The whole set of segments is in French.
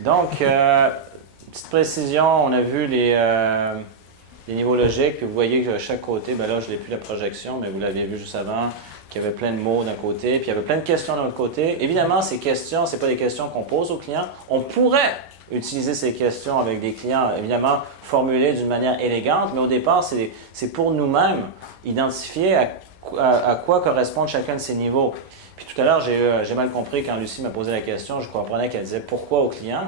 Donc, petite précision, on a vu les niveaux logiques, puis vous voyez que chaque côté, ben là, je n'ai plus la projection, mais vous l'aviez vu juste avant, qu'il y avait plein de mots d'un côté, puis il y avait plein de questions de l'autre côté. Évidemment, ces questions, ce n'est pas des questions qu'on pose aux clients. On pourrait utiliser ces questions avec des clients, évidemment, formulées d'une manière élégante, mais au départ, c'est pour nous-mêmes identifier à quoi correspondent chacun de ces niveaux. Puis tout à l'heure, j'ai mal compris quand Lucie m'a posé la question, je comprenais qu'elle disait pourquoi au client.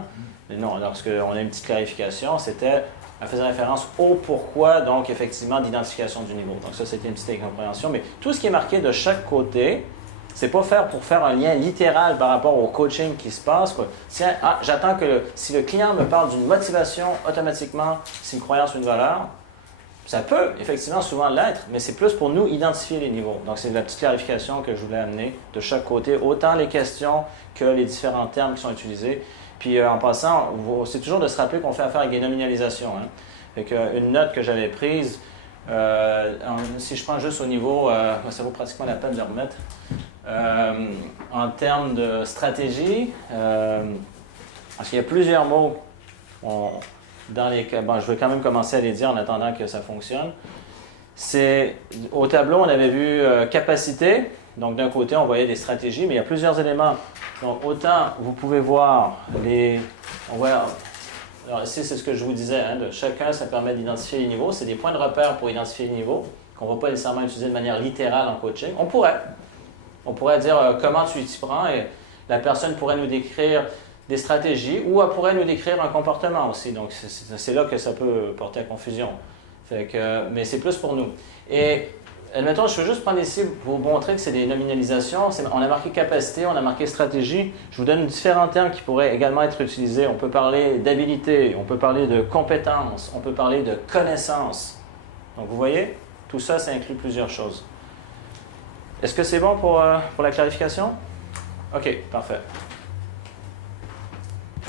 Mais non, lorsqu'on a une petite clarification, elle faisait référence au pourquoi, donc effectivement, d'identification du niveau. Donc ça, c'était une petite incompréhension. Mais tout ce qui est marqué de chaque côté, c'est pas pour faire un lien littéral par rapport au coaching qui se passe. Quoi. J'attends que si le client me parle d'une motivation, automatiquement, c'est une croyance ou une valeur. Ça peut effectivement souvent l'être, mais c'est plus pour nous identifier les niveaux. Donc c'est la petite clarification que je voulais amener de chaque côté, autant les questions que les différents termes qui sont utilisés. Puis en passant, c'est toujours de se rappeler qu'on fait affaire avec des nominalisations. Hein. Fait une note que j'avais prise, si je prends juste au niveau, ça vaut pratiquement la peine de le remettre, en termes de stratégie, parce qu'il y a plusieurs mots je vais quand même commencer à les dire en attendant que ça fonctionne. Au tableau, on avait vu capacité. Donc, d'un côté, on voyait des stratégies, mais il y a plusieurs éléments. Donc, autant vous pouvez voir alors ici, c'est ce que je vous disais. Hein, de chacun, ça permet d'identifier les niveaux. C'est des points de repère pour identifier les niveaux qu'on ne va pas nécessairement utiliser de manière littérale en coaching. On pourrait dire comment tu t'y prends et la personne pourrait nous décrire des stratégies ou elle pourrait nous décrire un comportement aussi. Donc, c'est là que ça peut porter à confusion. Mais c'est plus pour nous. Et admettons, je veux juste prendre ici pour vous montrer que c'est des nominalisations. On a marqué capacité, on a marqué stratégie. Je vous donne différents termes qui pourraient également être utilisés. On peut parler d'habilité, on peut parler de compétence, on peut parler de connaissance. Donc, vous voyez, tout ça, ça inclut plusieurs choses. Est-ce que c'est bon pour la clarification? OK, parfait.